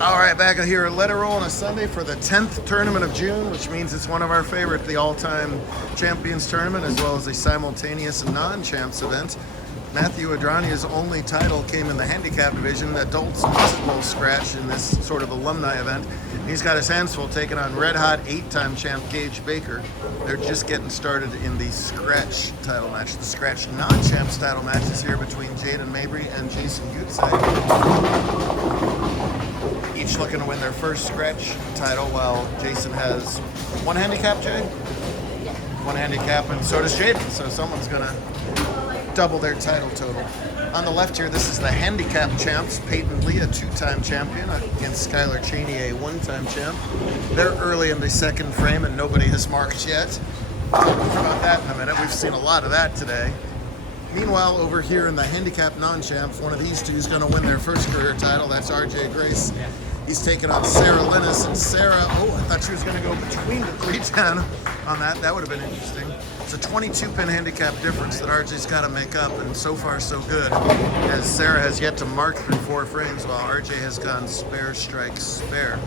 All right, back here at Let It Roll on a Sunday for the 10th tournament of June, which means it's one of our favorite, the all-time champions tournament, as well as a simultaneous non-champs event. Matthew Adrania's only title came in the handicap division. Adults must bowl scratch in this sort of alumni event. He's got his hands full taking on red-hot 8-time champ Gage Baker. They're just getting started in the scratch title match. The scratch non-champs title match is here between Jaden Mabry and Jason Gutzeit. Each looking to win their first scratch title, while Jason has one handicap, Jay? Yeah. One handicap, and so does Jaden. So someone's going to double their title total. On the left here, this is the handicap champs. Peyton Lee, a 2-time champion, against Skylar Cheney, a 1-time champ. They're early in the second frame, and nobody has marked yet. We'll talk more about that in a minute. We've seen a lot of that today. Meanwhile, over here in the handicap non-champs, one of these two is going to win their first career title. That's RJ Grace. He's taking on Sarah Linus, and Sarah, I thought she was going to go between the 310 on that. That would have been interesting. It's a 22-pin handicap difference that RJ's got to make up, and so far so good, as Sarah has yet to mark through 4 frames, while RJ has gone spare, strike, spare.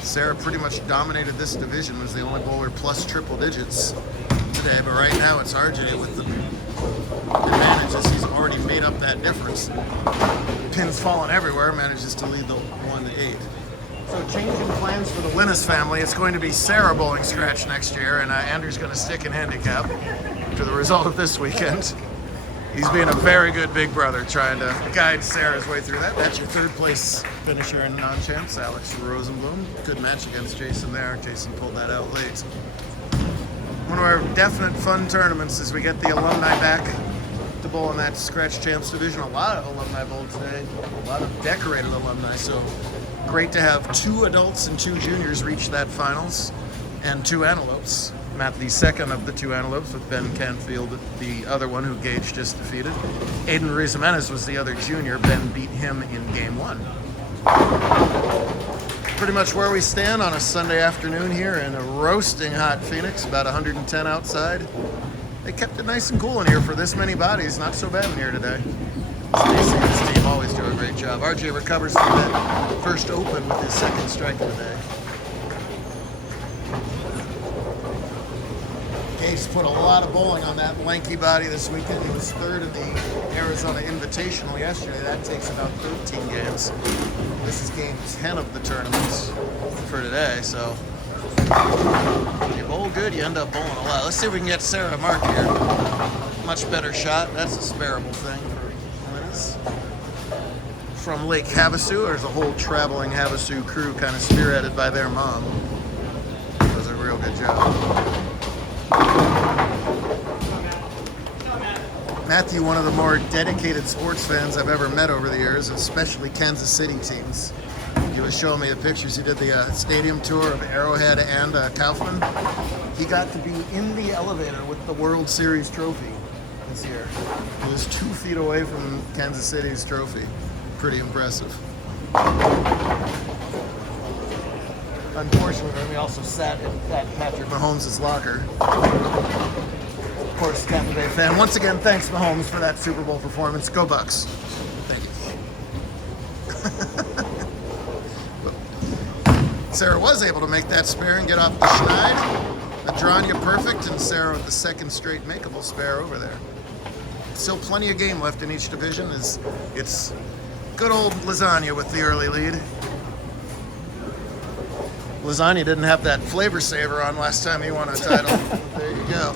Sarah pretty much dominated this division, was the only bowler plus triple digits today, but right now it's RJ with the advantages. He's already made up that difference. Pins falling everywhere, manages to lead the 1-8. So changing plans for the Linus family. It's going to be Sarah bowling scratch next year, and Andrew's going to stick in handicap to the result of this weekend. He's being a very good big brother, trying to guide Sarah's way through that. That's your third place finisher in non-champs, Alex Rosenblum. Good match against Jason there. Jason pulled that out late. One of our definite fun tournaments as we get the alumni back to bowl in that scratch champs division. A lot of alumni bowled today, a lot of decorated alumni, so great to have 2 adults and 2 juniors reach that finals, and 2 antelopes. Matt, the second of the 2 antelopes, with Ben Canfield, the other one who Gage just defeated. Aiden Ruiz-Jimenez was the other junior. Ben beat him in game 1. Pretty much where we stand on a Sunday afternoon here in a roasting hot Phoenix, about 110 outside. They kept it nice and cool in here for this many bodies. Not so bad in here today. Stacy and his team always do a great job. RJ recovers from that first open with his second strike of the day. Gabe's put a lot of bowling on that lanky body this weekend. He was third in the Arizona Invitational yesterday. That takes about 13 games. This is game 10 of the tournament for today, so you bowl good, you end up bowling a lot. Let's see if we can get Sarah a mark here. Much better shot. That's a spareable thing for Linus. From Lake Havasu, there's a whole traveling Havasu crew kind of spearheaded by their mom. Does a real good job. Matthew, one of the more dedicated sports fans I've ever met over the years, especially Kansas City teams. He was showing me the pictures. He did the stadium tour of Arrowhead and Kaufman. He got to be in the elevator with the World Series trophy this year. He was 2 feet away from Kansas City's trophy. Pretty impressive. Unfortunately, we also sat at Patrick Mahomes' locker. Of course, Tampa Bay fan. Once again, thanks Mahomes for that Super Bowl performance. Go Bucks. Thank you. Sarah was able to make that spare and get off the schneid. Adrania perfect, and Sarah with the second straight makeable spare over there. Still plenty of game left in each division. It's good old Lasagna with the early lead. Lasagna didn't have that flavor saver on last time he won a title. There you go.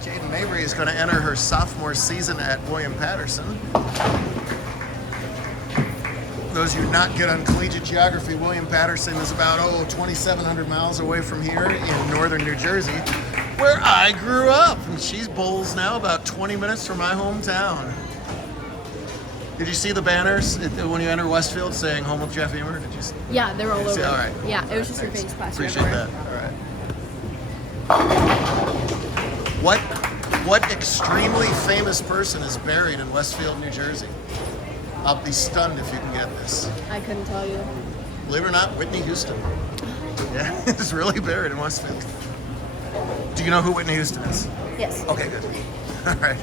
Jaden Mabry is going to enter her sophomore season at William Patterson. Those of you not good on collegiate geography, William Patterson is about 2,700 miles away from here in northern New Jersey, where I grew up. And she's bowls now about 20 minutes from my hometown. Did you see the banners when you enter Westfield saying "Home of Jeff Emer"? Did you see? Yeah, they were all over. All right. Yeah, it was just your face plastered Appreciate everywhere. that. All right. What extremely famous person is buried in Westfield, New Jersey? I'll be stunned if you can get this. I couldn't tell you. Believe it or not, Whitney Houston. Yeah, is really buried in Westfield. Do you know who Whitney Houston is? Yes. Okay, good. All right.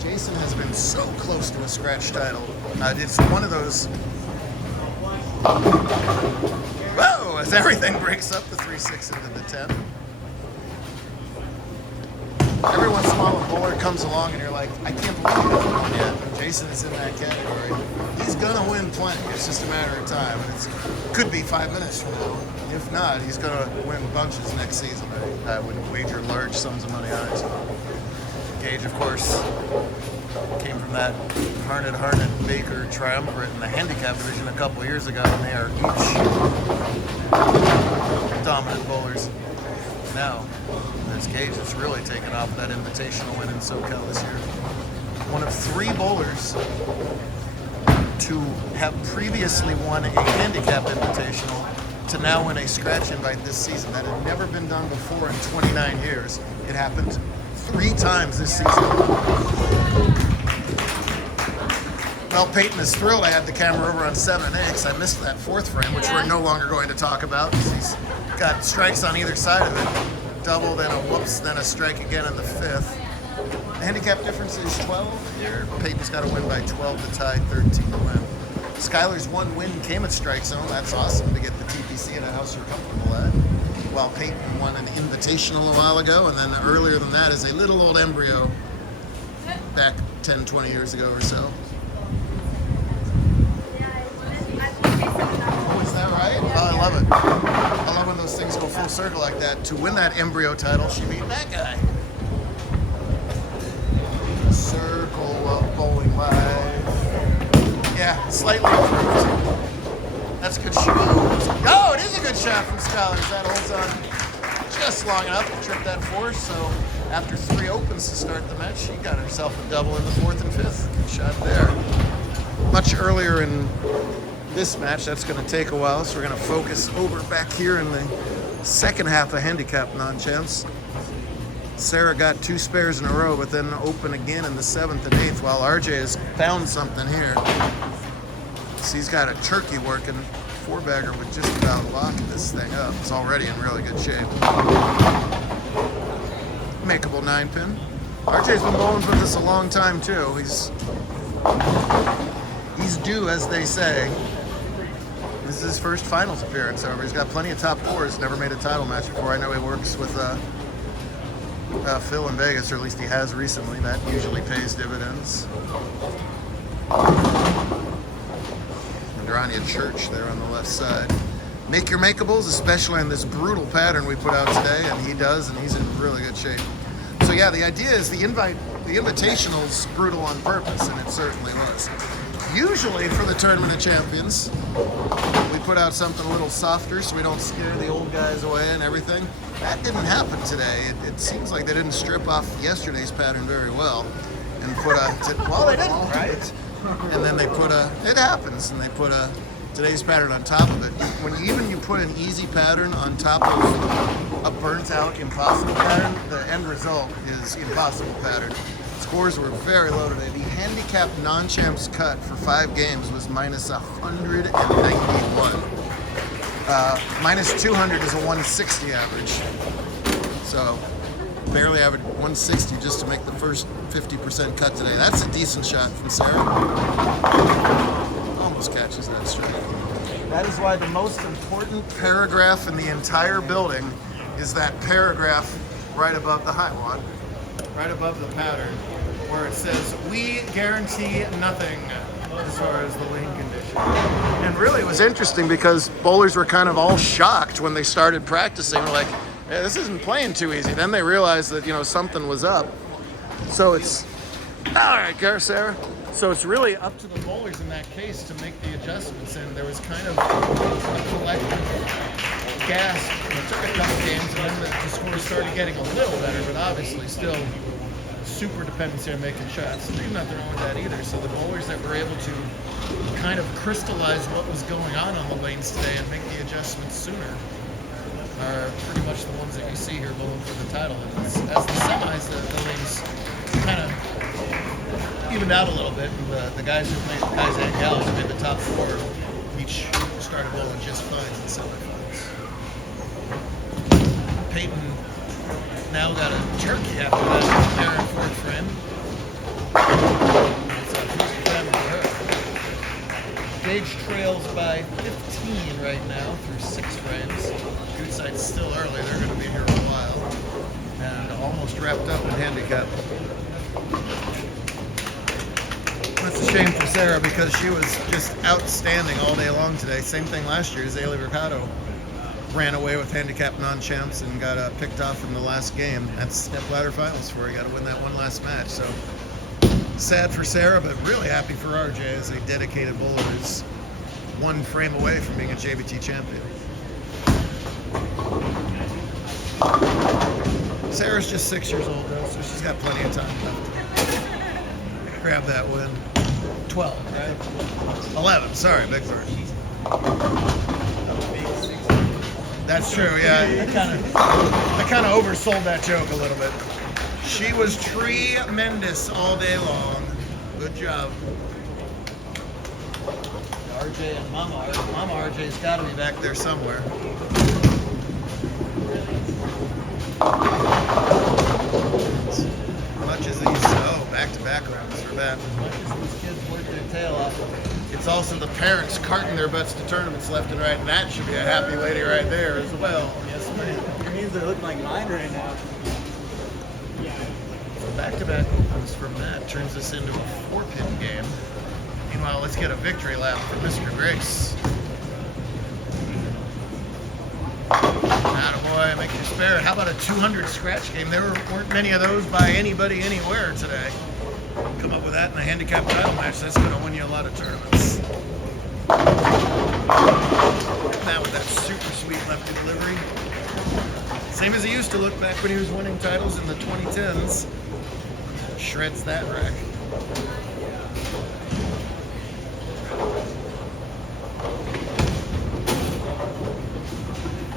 Jason has been so close to a scratch title. It's one of those Whoa! As everything breaks up the 3-6 into the 10. Every once in a while, a bowler comes along and you're like, I can't believe he hasn't won yet. And Jason is in that category. He's gonna win plenty. It's just a matter of time. And it could be 5 minutes from now. If not, he's gonna win bunches next season. I would wager large sums of money on it. Gage, of course, came from that Harnett-Baker triumvirate in the handicap division a couple years ago, and they are each dominant bowlers. Now, there's Gage that's really taken off that invitational win in SoCal this year. One of 3 bowlers to have previously won a handicap invitational to now win a scratch invite this season. That had never been done before in 29 years. It happened 3 times this season. Well, Peyton is thrilled I had the camera over on 7A because I missed that 4th frame, which we're no longer going to talk about. He's got strikes on either side of it. Double, then a whoops, then a strike again in the 5th. The handicap difference is 12 here. Peyton's got to win by 12 to tie, 13 to win. Skylar's 1 win came at strike zone. That's awesome to get the TPC in a house you're comfortable at. While Peyton won an invitational a while ago, and then earlier than that is a little old embryo back 10, 20 years ago or so. Oh, is that right? Oh, I love it. I love when those things go full circle like that. To win that embryo title, she beat that guy. Circle of bowling live. Yeah, slightly improved. That's a good shot. Oh, it is a good shot from Skylar. That holds on just long enough to trip that 4. So after 3 opens to start the match, she got herself a double in the 4th and 5th. Good shot there. Much earlier in this match, that's going to take a while. So we're going to focus over back here in the second half of handicap non-champs. Sarah got 2 spares in a row, but then open again in the 7th and 8th, while RJ has found something here. So he's got a turkey working. 4-bagger would just about lock this thing up. It's already in really good shape. Makeable 9-pin. RJ's been bowling for this a long time too. He's due, as they say. This is his first finals appearance, however. He's got plenty of top 4s, never made a title match before. I know he works with Phil in Vegas, or at least he has recently. That usually pays dividends. And Durania Church there on the left side. Make your makeables, especially in this brutal pattern we put out today, and he does, and he's in really good shape. So yeah, the idea is the invitational's brutal on purpose, and it certainly was. Usually for the Tournament of Champions, we put out something a little softer so we don't scare the old guys away and everything. That didn't happen today. It seems like they didn't strip off yesterday's pattern very well and put well, they didn't, right? And then they put it happens, and they put today's pattern on top of it. When you put an easy pattern on top of a burnt out impossible pattern, the end result is impossible pattern. Scores were very low today. The handicap non-champs cut for 5 games was minus 191. Minus 200 is a 160 average. So barely average 160 just to make the first 50% cut today. That's a decent shot from Sarah. Almost catches that strike. That is why the most important paragraph in the entire building is that paragraph right above the high wad, right above the pattern, where it says, "We guarantee nothing as far as the lane condition." And really it was interesting because bowlers were kind of all shocked when they started practicing. They're like, "Hey, this isn't playing too easy." Then they realized that, something was up. So it's, all right, Sarah. So it's really up to the bowlers in that case to make the adjustments. And there was kind of a collective gasp. It took a couple games, and then the scores started getting a little better, but obviously still super dependency on making shots. There's nothing wrong with that either. So the bowlers that were able to kind of crystallize what was going on the lanes today and make the adjustments sooner are pretty much the ones that you see here bowling for the title. And as the semis, the lanes kind of evened out a little bit. And the guys and gals who made the top 4 each started bowling just fine in the semifinals. Peyton now got a turkey after that there in 4th frame. It's a 3 for her. Gage trails by 15 right now through 6 frames. Goodside's still early. They're going to be here a while. And almost wrapped up in handicap. That's a shame for Sarah because she was just outstanding all day long today. Same thing last year. Zaylee Mercado ran away with handicap non-champs and got picked off in the last game. That's step ladder finals for her. You got to win that one last match. So sad for Sarah, but really happy for RJ as a dedicated bowler who's 1 frame away from being a JBT champion. Sarah's just 6 years old though, so she's got plenty of time left. Grab that win. 12, right? 11, sorry, big bird. That's true, yeah. I kind of oversold that joke a little bit. She was tremendous all day long. Good job. RJ and Mama RJ's got to be back there somewhere. As much as these, back-to-back rounds for that. As much as these kids work their tail off, it's also the parents carting their butts to tournaments left and right, and that should be a happy lady right there as well. Yes, ma'am. Your knees are looking like mine right now. So back-to-back opens from that turns this into a 4-pin game. Meanwhile, let's get a victory lap for Mr. Grace. Attaboy, make your spare. How about a 200 scratch game? There weren't many of those by anybody anywhere today. Come up with that in a handicap title match, that's going to win you a lot of tournaments. Now with that super sweet lefty delivery. Same as he used to look back when he was winning titles in the 2010s. Shreds that rack.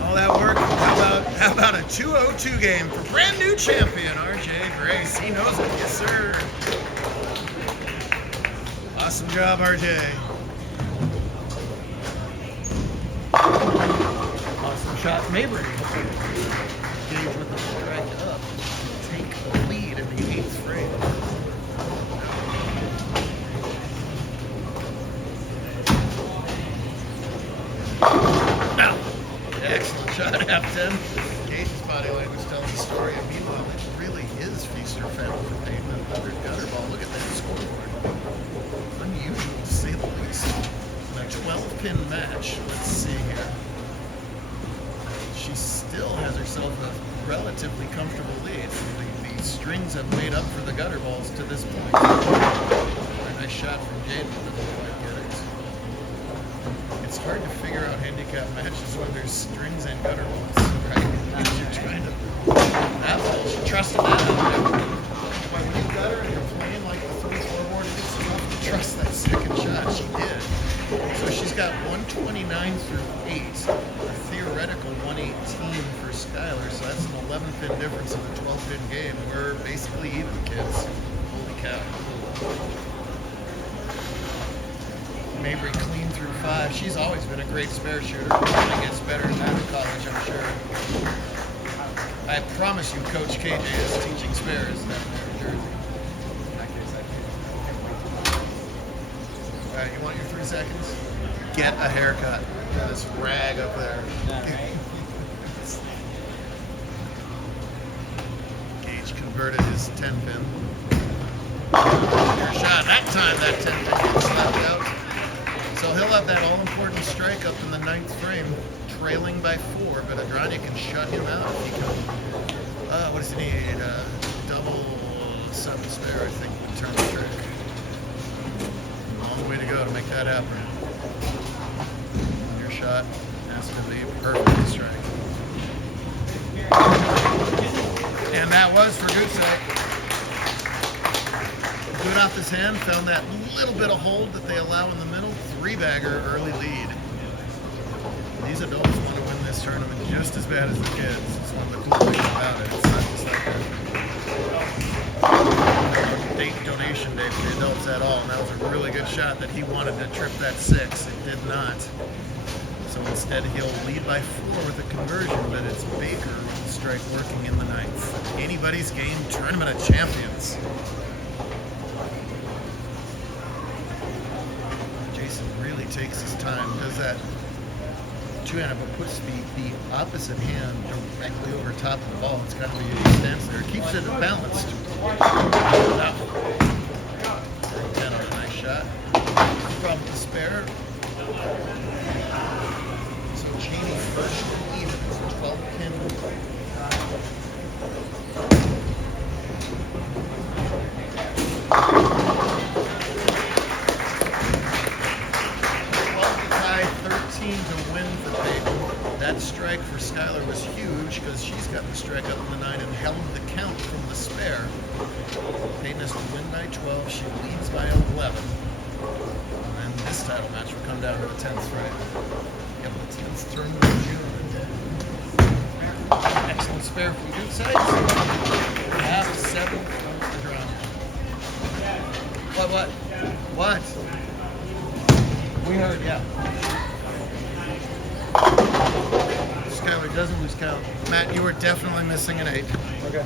All that work. How about a 202 game for brand new champion RJ Grace? He knows it, yes sir. Awesome job, RJ. Awesome shot, Mabry. Gage with the strike up. Take the lead in the 8th frame. Now, excellent shot, half 10. Gage's body language telling the story, and meanwhile, it really is feast or famine for Peyton and another gutter ball. Look at that scoreboard. Unusual to say the least. In a 12-pin match, let's see here. She still has herself a relatively comfortable lead. The strings have made up for the gutter balls to this point. Very nice shot from Jaden, but doesn't quite get it. It's hard to figure out handicap matches when there's strings and gutter balls, right? Because you're trying to. That ball, she trusted that out there. When you gutter and you're playing like the 3-4 board, it's tough to trust that second shot. She did. So she's got 129 through 8, a theoretical 118 for Skylar, so that's an 11-pin difference in a 12-pin game. We're basically even, kids. Holy cow. Mabry clean through 5. She's always been a great spare shooter. Probably gets better than that in college, I'm sure. I promise you, Coach KJ is teaching spares down there in Jersey. All right, you want your 3 seconds? Get a haircut. This rag up there. Gage converted his 10-pin. Your shot. That time, that 10-pin gets slapped out. So he'll have that all-important strike up in the 9th frame, trailing by 4, but Adranya can shut him out if he can. What does he need? Double 7 spare, I think, would turn the trick. Long way to go to make that happen. Your shot has to be perfect to strike. And that was for Goodside. Good off his hand, found that little bit of hold that they allow in the middle. 3-bagger early lead. These adults want to win this tournament just as bad as the kids. It's one of the cool things about it. It's not just like a date donation day for the adults at all. And that was a really good shot that he wanted to trip that 6. It did not. So instead he'll lead by 4 with a conversion, but it's Baker with the strike working in the 9th. Anybody's game, Tournament of Champions. Really takes his time, does that two-handed, but puts the opposite hand directly over top of the ball. It's got to be, he stands there. It keeps it balanced. Now, 10 on a nice shot. From the spare. So Cheney first even. So 12 pin. To win for Peyton. That strike for Skylar was huge because she's got the strike up in the 9 and held the count from the spare. Peyton has to win by 12. She leads by 11. And this title match will come down to the 10th frame. Yep, the 10th turn of June. Excellent spare from good sides. Half 7 comes the drum. What? We heard, yeah. Skylar doesn't lose count. Matt, you were definitely missing an 8. Okay.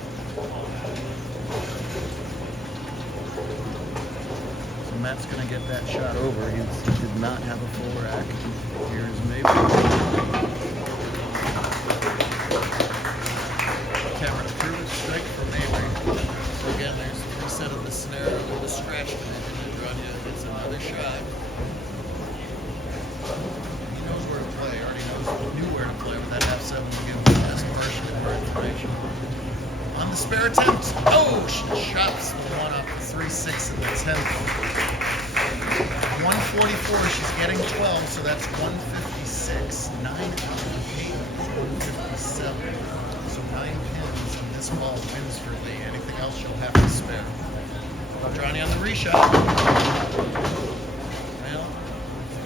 So Matt's going to get that shot over. He did not have a full rack. Here's maybe. Camera approved strike from Avery. So again, there's the reset of the snare with the scratch dimension. And Rania hits another shot. He knows where to play. Already knew where to play with that F7 to give him the best partially more information. On the spare attempt. Oh, she chops the one up 3-6 in the 10th. 144, she's getting 12, so that's 156. 9 out of 8, 157. So 9 pins, and this ball wins for Lee. Anything else she'll have to spare. Johnny on the reshot. Well,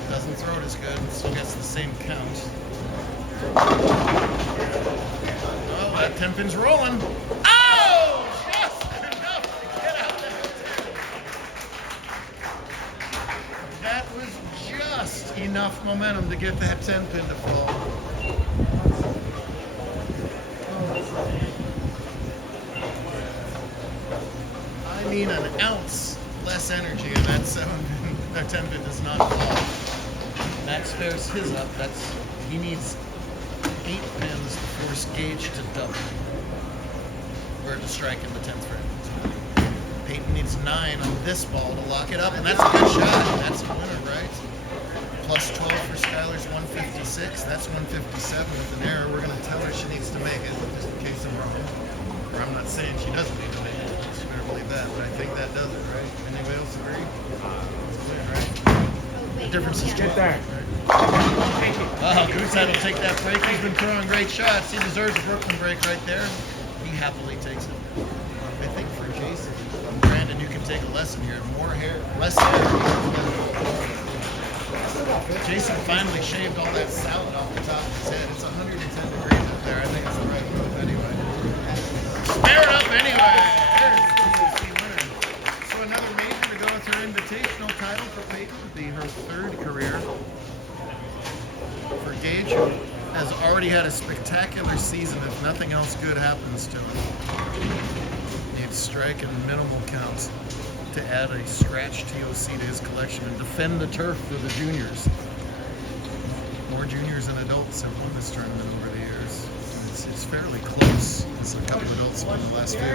doesn't throw it as good, still gets the same count. Oh, that 10 pin's rolling. Oh! Just enough to get out that 10. That was just enough momentum to get that 10 pin to fall. I mean, an ounce less energy, and that 10 pin does not fall. Matt spares his up. He needs 8 pins to force Gage to double, or to strike in the 10th frame. Peyton needs 9 on this ball to lock it up, and that's a good shot. That's a winner, right? Plus 12 for Skylar's 156. That's 157 with an error. We're going to tell her she needs to make it, just in case I'm wrong. Or I'm not saying she doesn't need to make it. She better believe that, but I think that does it, right? Anybody else agree? It's clear, right? The difference is 12. Right? Oh, Goodside will take that break. He's been throwing great shots. He deserves a Brooklyn break right there. He happily takes it. I think for Jason, Brandon, you can take a lesson here. More hair, less hair. Jason finally shaved all that salad off the top of his head. It's 110 degrees up there. I think it's the right move anyway. Spare it up anyway. There's the UFC winner. So another major to go with her invitational title for Peyton. Would be her 3rd career. For Gage, who has already had a spectacular season if nothing else good happens to him. Needs strike and minimal counts to add a scratch TOC to his collection and defend the turf for the juniors. More juniors and adults have won this tournament over the years. It's fairly close. It's a couple of adults won the last year.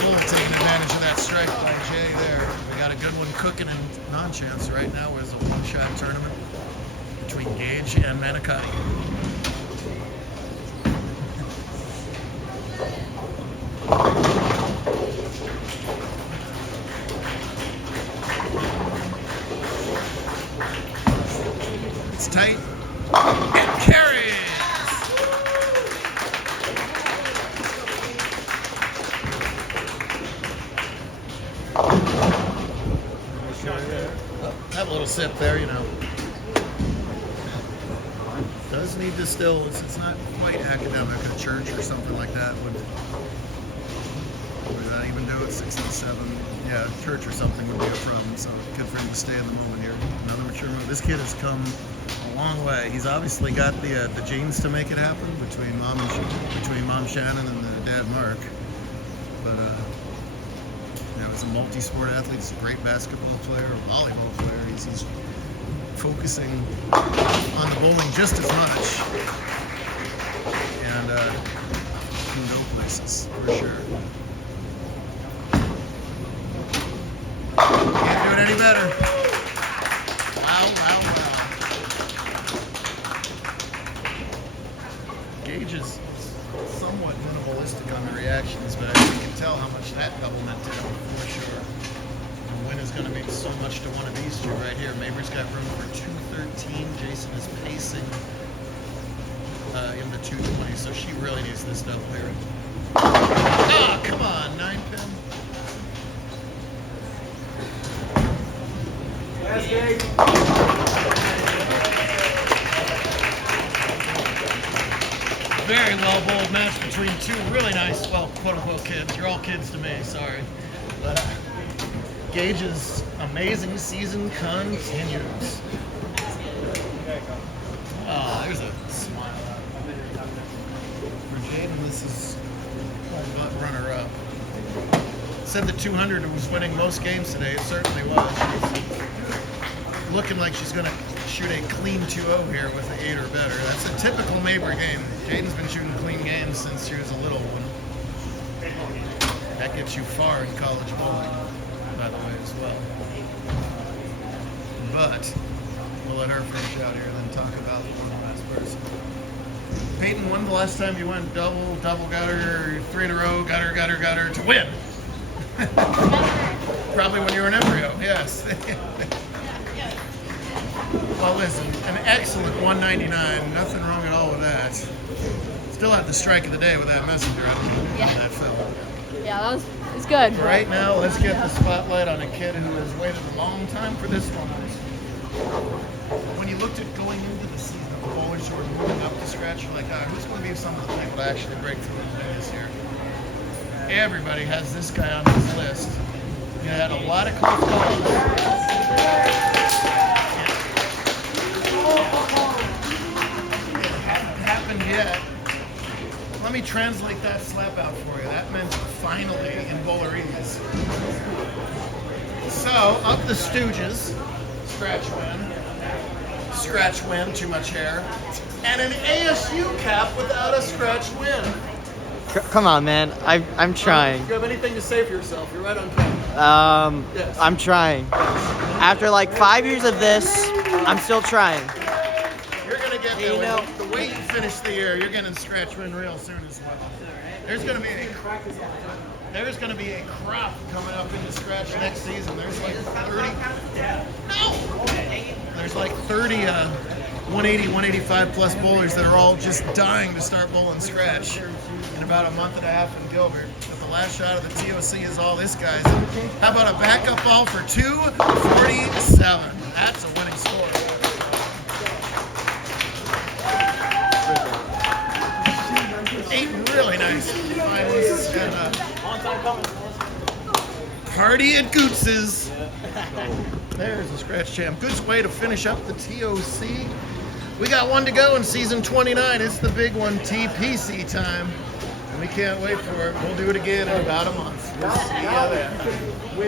Full taking advantage of that strike by Jay there. We got a good one cooking in non-chance right now. It's a one-shot tournament between Gage and Manicotti. It's tight. It carries! Have a little sip there, you know. Does need to still, it's not quite academic at church or something like that. Would that even do it? 67. Yeah, church or something would be a problem. So good for him to stay in the moment here. Another mature move. This kid has come a long way. He's obviously got the genes to make it happen between Mom Shannon and the dad Mark. But it was He's a multi-sport athlete. He's a great basketball player, volleyball player. He's focusing on the bowling just as much. And can go places, for sure. Can't do it any better. Wow, wow, wow. Gage is somewhat minimalistic on the reactions, but you can tell how much that double meant to him, for sure. The win is going to mean so much to one of these two right here. Mabry's got room for 213. Jason is pacing in the 220, so she really needs this double here. Ah, come on, 9-pin. Yes, Dave. Very well bowled match between two really nice, well, quote-unquote kids. You're all kids to me, sorry. But Gage's amazing season continues. Oh, there's a smile out for Jaden. This is runner-up. Said the 200 was winning most games today. It certainly was. She's looking like she's going to shoot a clean 2-0 here with an 8 or better. That's a typical Mabry game. Jaden's been shooting clean games since she was a little one. That gets you far in college bowling, by the way, as well. But we'll let her finish out here and then talk about one last person. Peyton, when the last time you went double got her, 3 in a row, got her to win? Probably when you were an embryo, yes. Well, listen, an excellent 199. Nothing wrong at all with that. Still had the strike of the day with that messenger. Yeah. That film. Yeah, it's good. Right now, let's get the spotlight on a kid who has waited a long time for this one. When you looked at going into the season of the bowlers who were moving up to scratch, you're like, who's going to be some of the people to actually break through and win this year? Everybody has this guy on his list. You had a lot of close calls. Happened yet. Let me translate that slap out for you. That meant finally in bowlerese. So, of the Stooges, scratch win, too much hair, and an ASU cap without a scratch win. Come on, man. I'm trying. Do you have anything to say for yourself? You're right on camera. Yes. I'm trying. After like 5 years of this, I'm still trying. You're gonna get there. The way you finish the year, you're getting scratch win real soon as well. There's gonna be a crop coming up into scratch next season. There's like 30. No. There's like 30 180, 185 plus bowlers that are all just dying to start bowling scratch in about a month and a half in Gilbert. But the last shot of the TOC is all this guy's. How about a backup ball for 247? That's a winning score. Eight really nice finalists and party at Goots's. There's the scratch champ. Good way to finish up the TOC. We got one to go in season 29. It's the big one, TPC time. And we can't wait for it. We'll do it again in about a month. We'll see you then.